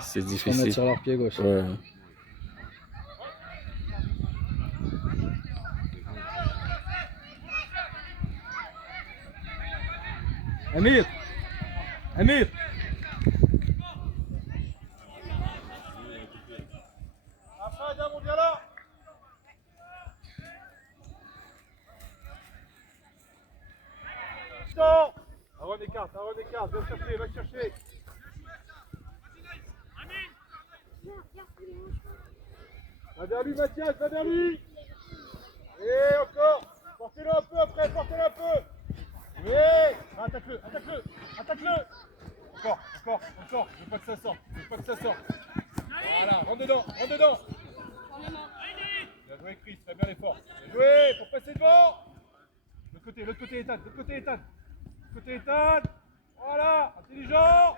C'est se remettre difficile. sur leur pied gauche. Ouais. Amir! Amir! Après, Adam, on vient là. Stop. Aaron écarte, va chercher, va chercher. Va vers lui, Mathias, va vers lui. Et encore. Portez-le un peu après, portez-le un peu. Oui. Attaque-le, attaque-le, attaque-le. Encore. Je veux pas que ça sorte, Voilà, rentre dedans. Bien joué, Chris, fais bien l'effort. Bien joué, pour passer devant. L'autre côté, Ethan. Voilà, intelligent.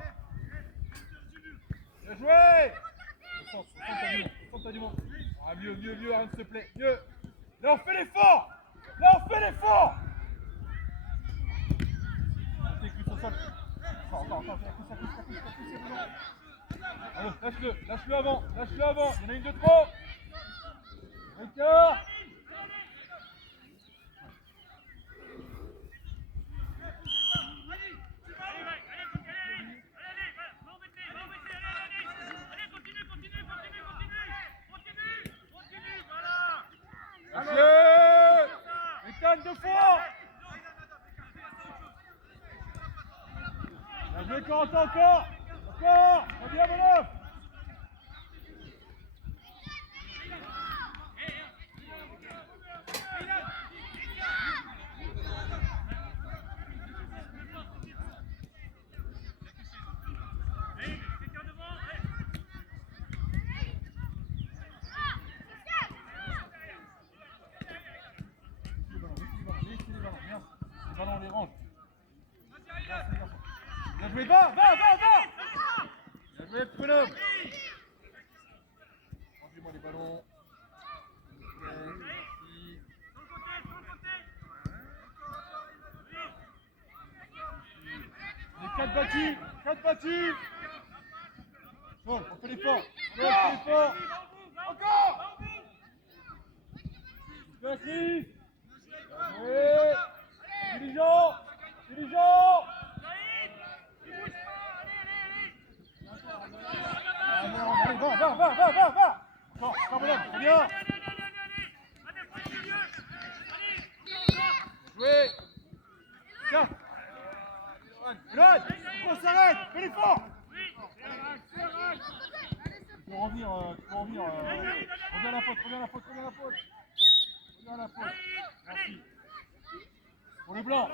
Bien joué. Au centre du monde. Ah, mieux, Aaron, s'il te plaît, mieux. Là, on fait l'effort. Montez, Chris, au sol. Encore, allez, lâche-le avant. Il y en a une de trop. Ricard. Ethan, deux fois. Bien joué, Corentin, encore. Très bien, bonhomme. On les range. Bien joué, va. Bien joué, bonhomme. Rendez-moi les ballons. Les 4 battus. Sol, on fait l'effort. Encore. Merci. Oui. Dirigeant. Allez, va. Encore, bonhomme, très bien. Joué. Tiens. Elon, on s'arrête, fais l'effort. Tu peux revenir. Reviens à la faute. Merci. Pour les blancs.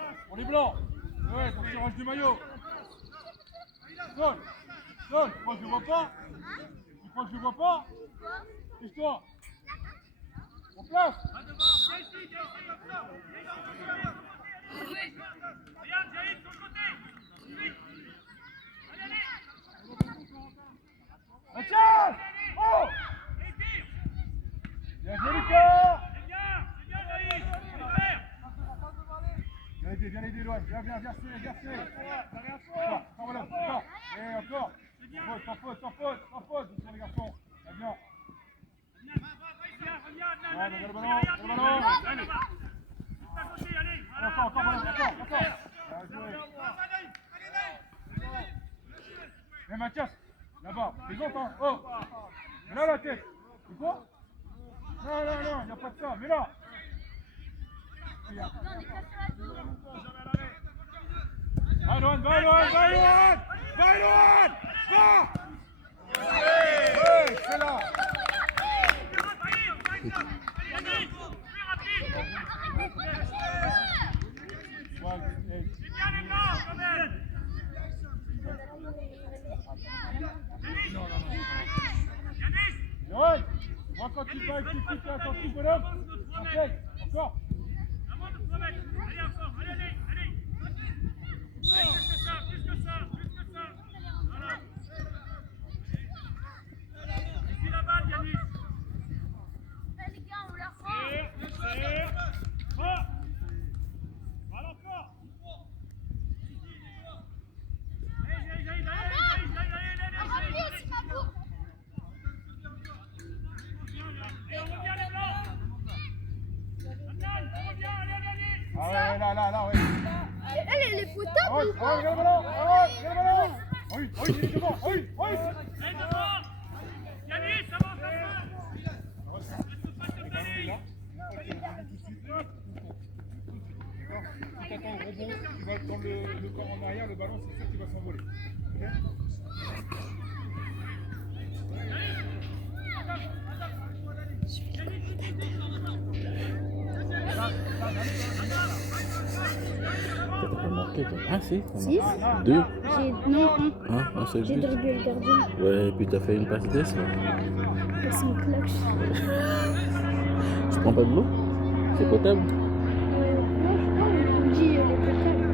Ouais, ton tirage du maillot. Sol, tu crois que je le vois pas? Cache-toi. En place. Regarde, j'arrive sur le côté. Mathias. Oh. Bien joué, Lucas. Viens l'aider, Loan. Viens serrer. Encore. Et encore. Sans faute. Doucement, les garçons. Bien. Reviens. Le ballon. Encore. Bien joué. Mais Mathias, là-bas, les autres, hein. Oh. Mais là, la tête. C'est quoi? Non, il n'y a pas de ça. Mais là. Va, Loan. Va. Ouais, c'est là. Loan, moi quand tu vas avec tes fils, attentif, bonhomme. Encore. Allez, encore, allez. Plus que ça. Voilà. Et puis la balle, Yannis. Les gars, on la rend. Voilà encore. Allez. Ah ouais, là, ouais. Elle est potable Aaron, ou quoi? regarde le ballon, Aaron, regarde le ballon. Oui, il est devant, oui. Allez, devant. Yanis, avance un peu. Reste pas sur ta ligne. Si t'attends le rebond, tu vas dans le corps en arrière, le ballon c'est sûr qu'il va s'envoler. T'as pas marqué toi? Ah si, t'as Si. marqué. Deux? Non, Un seul j'ai but. dribblé le gardien. Ouais, et puis t'as fait une passe d'ess là. C'est une cloche. Tu prends pas de l'eau? C'est potable? Non, je crois, on me dit elle est potable.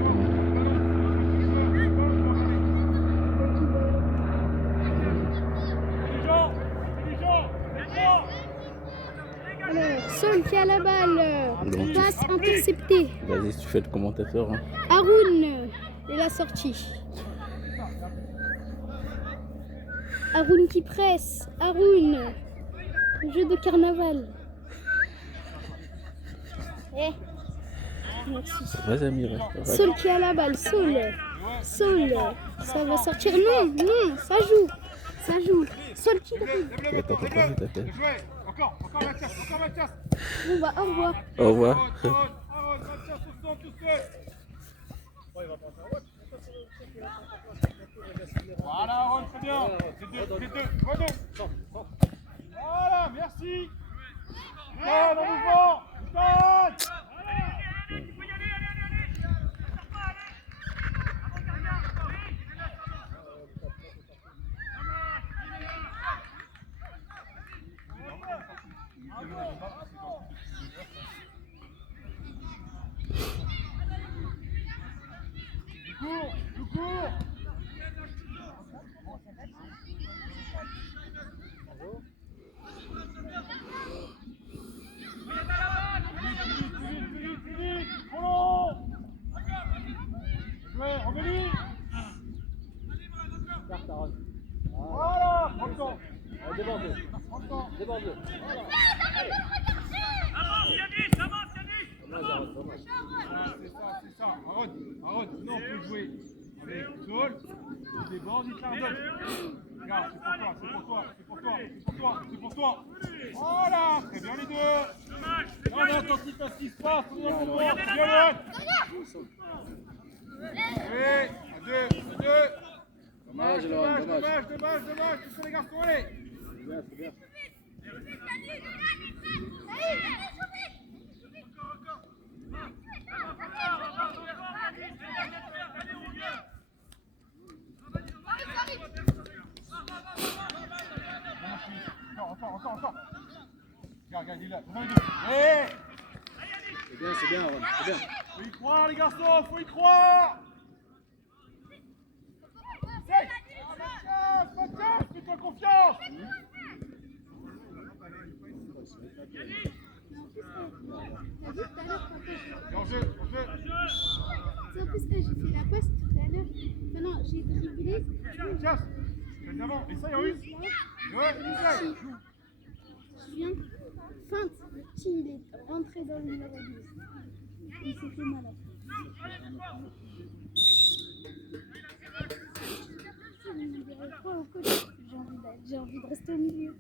Alors, Sol qui a la balle. Donc, Passe interceptée. Vas-y, tu fais le commentateur. Hein. Haroun et la sortie. Haroun qui presse. Haroun. Jeu de carnaval. Merci. Vas-y, Amira. Sol qui a la balle. Sol. Ça va sortir. Non, ça joue. Sol qui dribble. Attends, vite, attends. Jouer, encore Mathias, Bon bah au revoir. Au revoir. Aaron, Mathias, au centre, tout seul. Voilà, Aaron, très bien. Les deux, Renaud. Voilà, merci. Allez, en mouvement. Allez. Tu peux y aller, allez. Sors pas, allez. Avant gardien, Tout court. Vite, Polo. Jouer, Romélie. Voilà, prends le temps. Déborde-le. Voilà. avance, Yanis. C'est ça. Aaron, non, on peut jouer avec Sol, il déborde, il te la redonne. Regarde, c'est pour toi. Voilà, très bien les deux. Dommage. On est attentif à ce qui se passe, on est dans le mouvement. Regardez la Bien, balle. allez, à deux. Dommage, tous sur les garçons, allez. C'est bien. Encore. Regarde, il est là. Hey, C'est bien, Aaron. C'est bien. faut y croire, les garçons, faut y croire. Mathias, fais-toi confiance. En jeu. C'est en plus que j'ai fait la passe tout à l'heure. Enfin non, j'ai dribblé. Mathias, fais d'avant. Essaye en une. Ouais, essaye. Je viens. Feinte. Le petit, il est rentré dans le numéro 12. Il s'est fait mal. Je me dirais quoi au coach? J'ai envie de rester au milieu.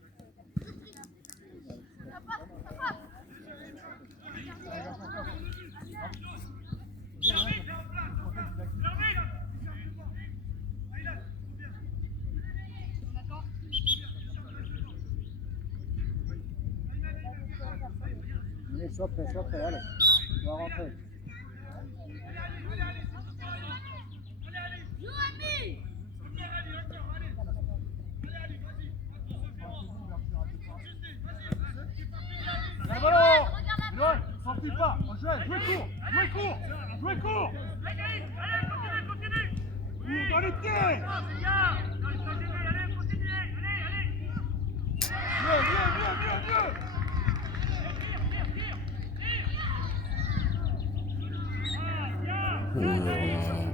Sois prêt, allez. Tu vas rentrer. Le ballon. Loin, sortis pas. Jouez court. Allez, continue. Dans les pieds. C'est bien. Allez, continuez. Mieux.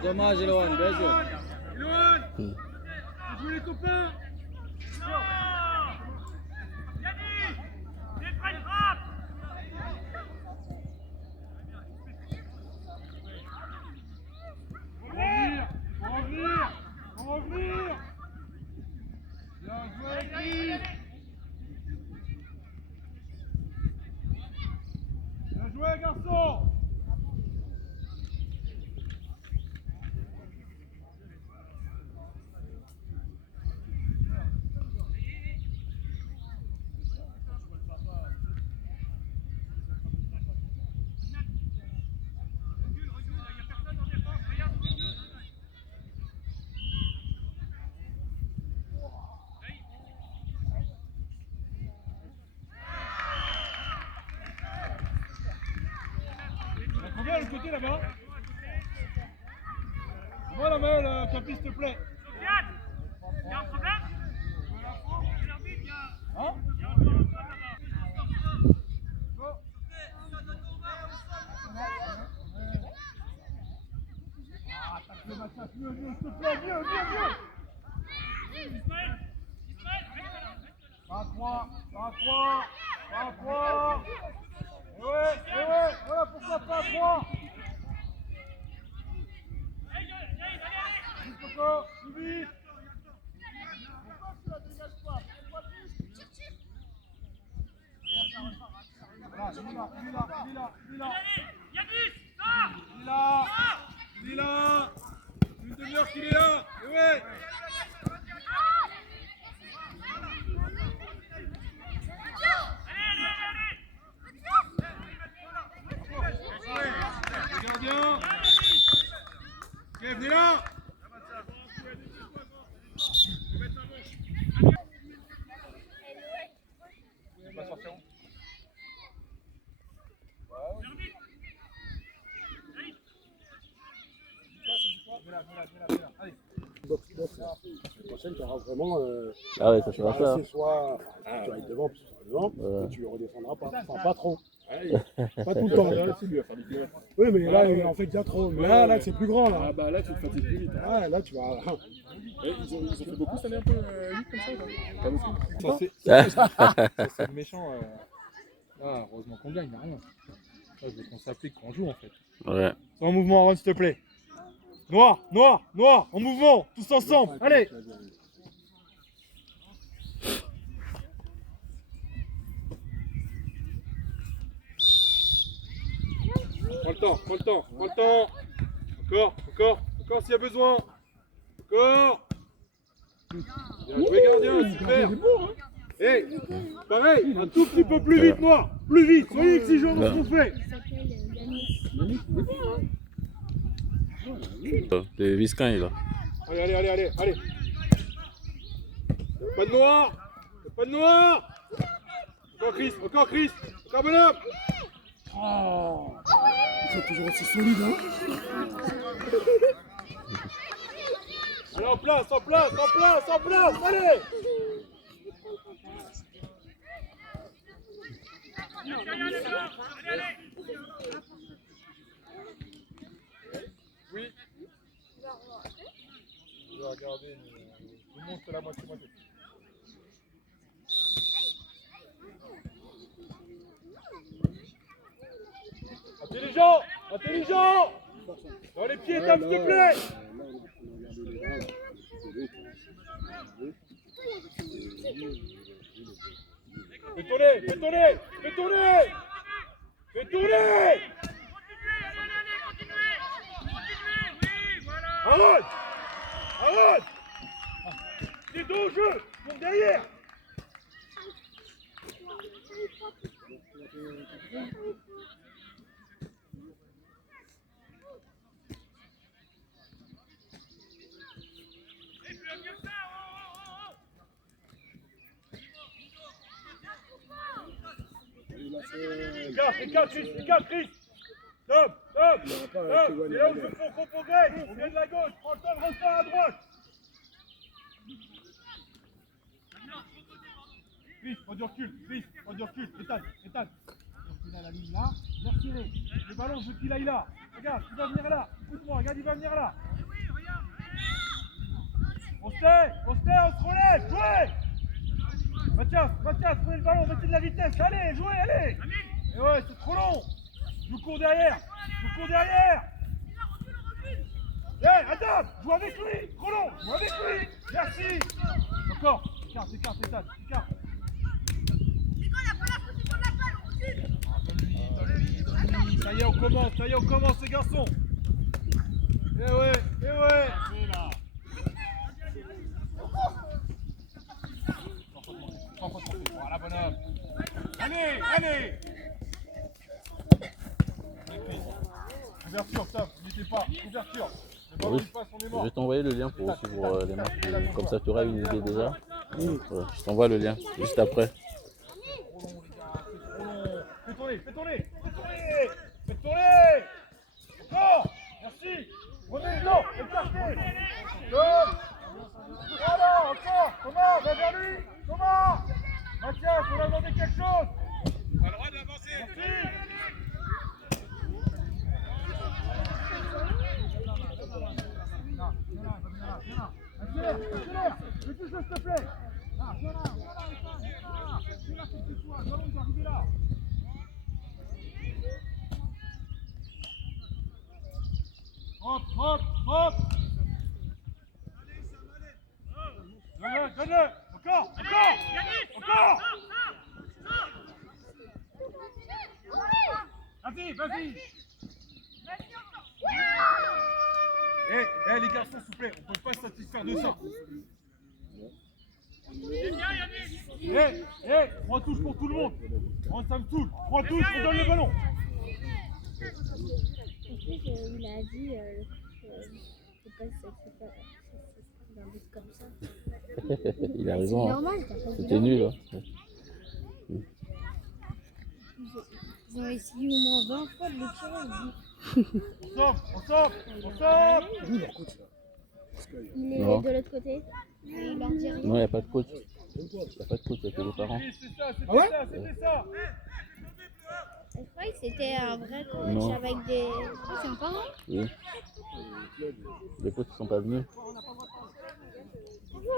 dommage, Eloane, bien joué. Eloane, Hmm. on joue les copains. Yannick, des vrais frappes. Faut revenir. Bien joué, Chris. Bien joué, garçon. Combien de l'autre côté là-bas? Moi la main, Capi, s'il te plaît. Sofiane, il y a un problème? C'est l'arbitre, il y a... Hein? Il y a encore un faute là-bas. Go. Ah, attaque le match, mieux, s'il te plaît, mieux. Ismaël, reste là. Pas à 3. Et ouais, voilà pourquoi pas à 3. Vite, Coco, plus vite. Voilà, il est là. Yannick, sors. Il est là. Une demi-heure qu'il est là. Et ouais. Le gardien. Kev, est là. Il va sortir où? Allez. La prochaine, tu auras vraiment. Ah ouais, ça Tu vas sera ça. rester soit. Tu vas être devant, puis tu seras devant, Ouais. et tu redescendras pas. Enfin, pas trop. Ouais, Pas tout le temps. c'est lui à faire des kilomètres. Oui, mais là, il en fait déjà trop. Mais là, c'est plus grand, là. Ah bah là tu te fatigues plus vite. Hein. Ouais, là, tu vas. Et ils ont fait beaucoup cette année un peu vite comme ça. Pas beaucoup. Ça, c'est méchant. Ah, heureusement qu'on gagne, rien. Je veux qu'on s'applique, qu'on joue en fait. Ouais. En mouvement, Aaron, s'il te plaît. Noir, en mouvement, tous ensemble. Allez. Prends le temps. Encore s'il y a besoin. Encore. Bien joué, gardien, super. Hey, pareil, un tout petit peu plus vite, Noir. Plus vite, soyez exigeants dans ce qu'on fait. C'est Visquin, il est là. Allez. Pas de noir. Encore Chris. Encore bonhomme. Oh. Ils sont toujours aussi solides, hein. Allez, en place, allez. Allez. Oui. Je vais regarder, tout le monde fait la moitié. Intelligent. Dans les pieds, Tom, s'il te plaît. Fais tourner. Continuez, oui, voilà. Arrête. C'est dos au jeu. Donc derrière. Et plus mieux que ça, Écart, Chris. Top. C'est là où il faut qu'on progresse. On vient de la gauche. Prends le temps de ressort à droite. Chris, prends du recul. Étale. Il a la ligne là. Bien serré. Le ballon, je veux qu'il aille là. regarde, il va venir là. Écoute-moi, regarde, il va venir là. On se tait, on se relève, jouez. Mathias, prenez le ballon, mettez de la vitesse, allez, jouez, allez. Et ouais, c'est trop long. Je cours derrière. Hé, Adam, joue avec lui, trop long, joue avec lui. Merci. Encore, écarte, écarte. Donne-lui. Ça y est, on commence les garçons. Eh ouais. Voilà, bonhomme. Allez. Ouverture, Tom, n'hésitez pas. Ouverture. Le ballon, il passe, on est Je mort. vais t'envoyer le lien pour suivre les matchs. Comme ça, tu auras une idée déjà. Voilà, je t'envoie le lien juste après. Trop long, les gars, c'est trop long. Fais tourner. Encore. Merci. Prenez le temps, écartez. Tom. Voilà, encore. Thomas, va vers lui. Thomas. Mathias, on a demandé quelque chose. On a le droit d'avancer. Merci. Accélère. Le touche, s'il te plaît. Viens là. Le ballon, il va arriver là. Hop. Donne-le. Encore. Vas-y. Les garçons, s'il vous plaît, on ne peut pas se satisfaire de ça. Trois touches pour tout le monde. Ça me saoule. Trois touches, on donne le ballon. En plus, il a dit c'est pas un but comme ça. Il a C'est raison. Hein. normal, t'as pas dit C'était non. nul. Hein. Ils ont essayé au moins 20 fois de le tirer. On sort. D'où leur coach là? Il est Non. de l'autre côté. Il leur dit rien. Non, il n'y a pas de coach. Il n'y a pas de coach, il y a que les parents. Oui, c'est ça, Ah ouais c'était ça. Je croyais que c'était un vrai coach Non. avec des. C'est un parent. Oui. Les coachs ne sont pas venus.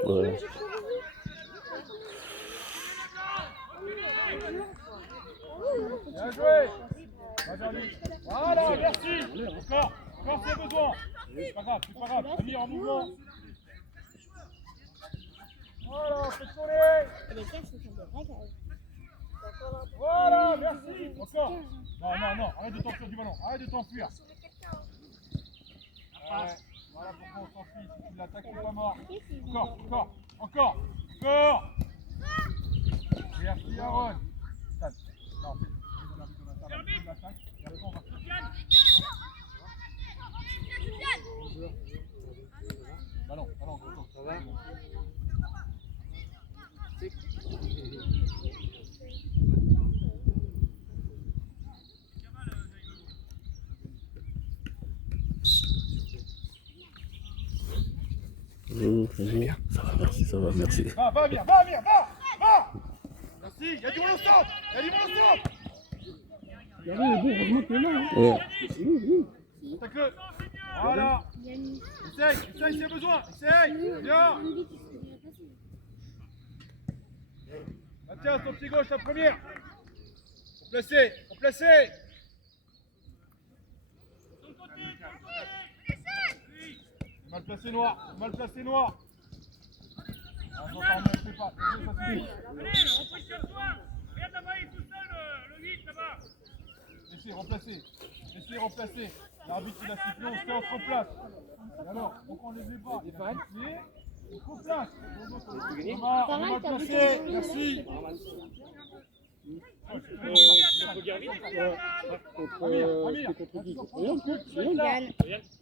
Ouais. Bien joué. Va vers lui. Voilà, merci. Encore s'il y a besoin. C'est pas grave. Amir en mouvement. Voilà, faites tourner. Les cages, ce sont des vrais cages. Voilà, merci. Encore. Non, arrête de t'enfuir du ballon. Arrête de t'enfuir. Voilà pourquoi on s'enfuit. Si tu l'attaques, tu es pas mort. Encore. Merci, Aaron. Non, on l'attaque. Et après, on va Ballon, ça va. Bien. Ça va, merci. Va, Amir, va. Merci, il y a du ballon stop. Regardez, il est bon, heureusement que t'es là. Hein. Ouais. Attaque-le. Voilà. Essaye s'il y a besoin. Essaye. Viens. Mathias, ton pied gauche, la première. Replacé. Mal placé, noir. Ah, non, ne fais pas. Allez, on positionne-toi. Regarde là-bas, il est tout seul, le 8 là-bas. Laissez remplacer. L'arbitre il a sifflé, on se fait en place. Et alors, pourquoi on ne les met pas? Il a sifflé, il faut place. Thomas, on est mal placé. Merci.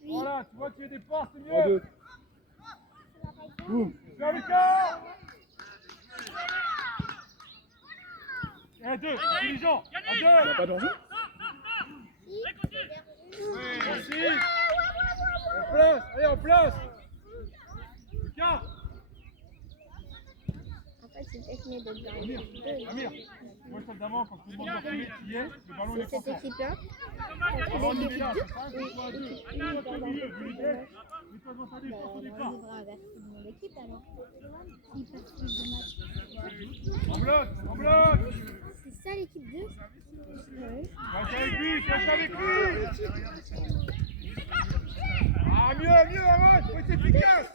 Voilà, tu vois qu'il y a des portes, c'est mieux. Boum. Vers Lucas. Et deux, intelligent. À deux. Pas danger? Merci. En place. Lucas. En fait, c'est peut-être mieux de bien. Amir. Moi, celle d'avant, quand tout le monde va filer, qui est, le ballon il est Cette content. équipe-là. Avant, L'équipe il est là, 2. c'est pas un qui soit à deux. L'équipe 1, Au milieu, du leader. Mais pas dans ta vie, porte au on départ. devrait inverser mon équipe alors. S'ils perdent plus de matchs. En bloc, en bloc. C'est ça l'équipe 2? Ouais. Reste avec lui, reste avec lui. Ah, mieux, arrête, faut être efficace.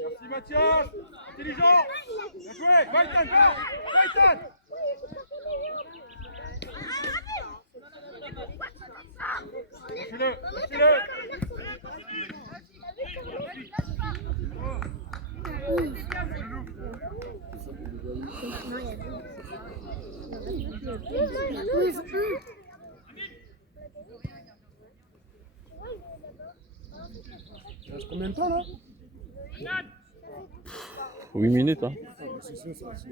Merci Mathias, intelligent. Bien joué, Gaëtan, Gaëtan. Lâchez-le, lâchez-le. Il reste combien de temps là? 8 minutes, hein. C'est ça, c'est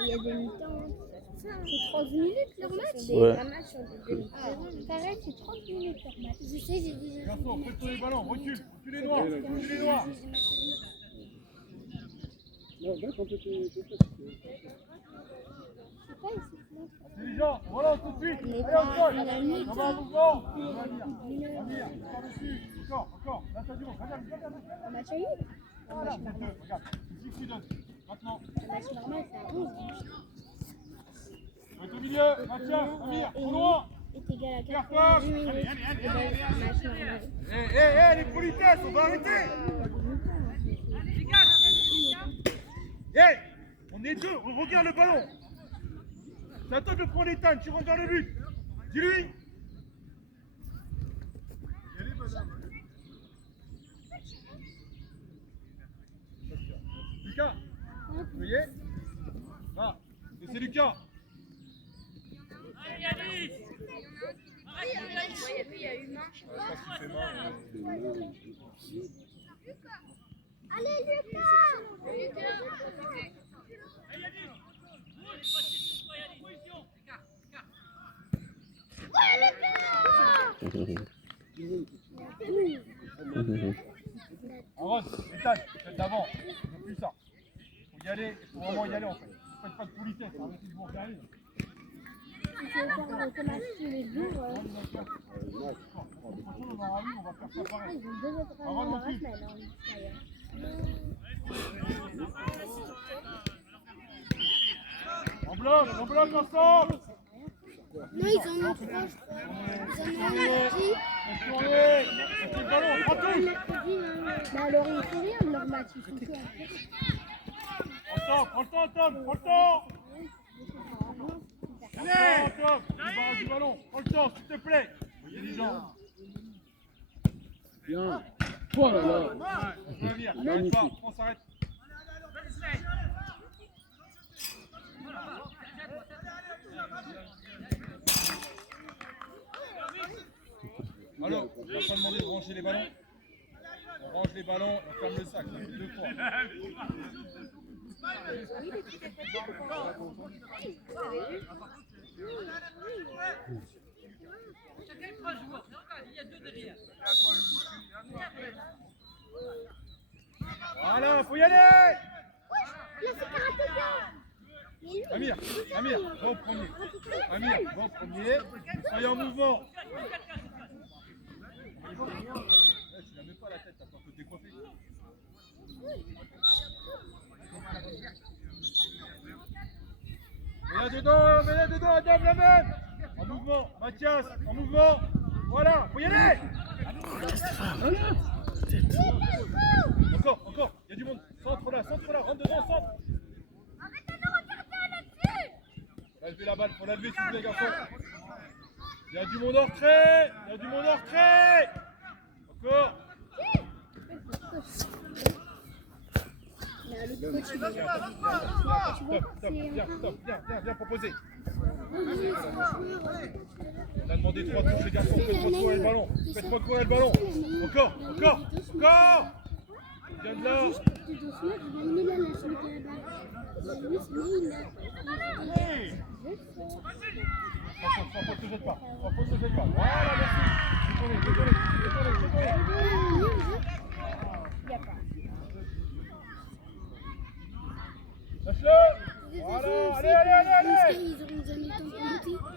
Il y a des mi-temps. C'est 30 minutes leur match? Ouais. Pareil, c'est 30 minutes leur match. Je sais, j'ai déjà. Garçon, faites sur les ballons, recule les noirs, recule les noirs. Non, là, quand t'étais. Intelligent, relance tout de suite. Mais Allez, on pas colle. la nuit. On va en mouvement. Amir, par-dessus. Encore. Là, t'as du monde. Regarde. Un match à 8? Voilà, regarde. C'est ce que tu donnes. Maintenant. Un match normal, c'est à 11. On est au milieu. Mathias, Amir, trop loin. Est égal à Garde 90 poche. minutes. Et ben, un match normal. Les politesses, on va arrêter. On est deux, on regarde le ballon. C'est à toi de prendre les tannes, tu rentres dans le but. Dis-lui. Lucas, vous voyez? Ah, et c'est Lucas. Allez, Yannick. Allez, Lucas! Aaron, Ethan, faites d'avant. Je veux plus ça. Faut y aller, faut vraiment y aller en fait. Faites pas de politesse, arrêtez de vous regarder. Si tu veux faire un match tous les jours, On aura vu, on va faire ça pareil. ils ont 2 entraînements dans la semaine en extérieur. On bloque ensemble. Non, ils en ont 3, je crois. Ils en ont mercredi. C'est le ballon, on prend tout. Mercredi, mais alors ils font rien de leur match, ils font tout Prends le temps, Tom, prends le temps. Allez, Tom, débarrasse du ballon. Prends le temps, s'il te plaît. Il y a des gens. Bien. Oh là là. On va venir, n'arrête pas, on s'arrête. Alors, on va pas demander de ranger les ballons. On range les ballons, on ferme le sac, ça fait 2 fois. Voilà, faut y aller. Là, c'est karatéka. Amir, va au premier. Amir, va au premier. Soyez en mouvement. Tu la mets pas la tête, t'as peur de te décoiffer. Mets-la dedans, Adam, la même. En mouvement, Mathias, en mouvement. Voilà, faut y aller. Encore, il y a du monde. Centre là, rentre dedans, centre. Faut la lever la balle, faut la lever s'il vous plaît, garçons. Il y a du monde en retrait. Encore. Là, le coach, il est là. Viens, proposer. On a demandé 3 touches, les garçons, faites-moi courir le ballon. Encore. Viens de là. Attention, se jette pas. Franco se jette pas. Voilà, merci. Détournez. Lâche-le. Voilà, allez. Ils auront jamais le temps pour monter.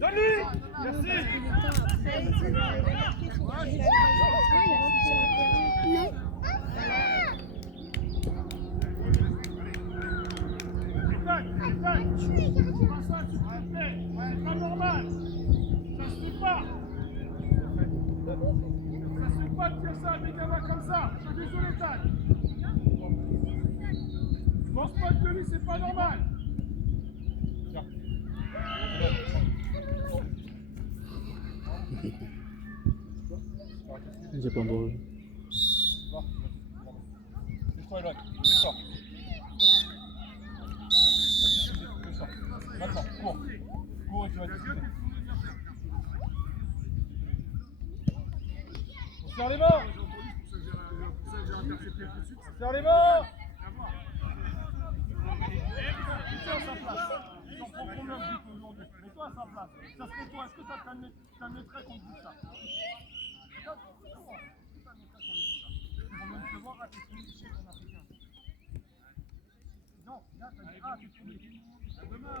Donne-lui. Merci. Non. C'est pas normal. Ça se fait pas. Ça se fait pas de dire ça à des gamins comme ça. Je suis désolé, Tad. Pense pas de lui, c'est pas normal. J'ai pas beau. Laisse-toi, Elon. Laisse-toi. Maintenant, cours. Cours et tu vas discuter. On serre les mains. On serre les mains. Mets-toi à sa place. Sans problème aujourd'hui. Mets-toi à sa place. Ça serait toi. Est-ce que ça t'admettrait qu'on te dise ça? On vient de te voir à tes chez ton africain. Non, là, t'as dit, ah, tu es tombé. Demain,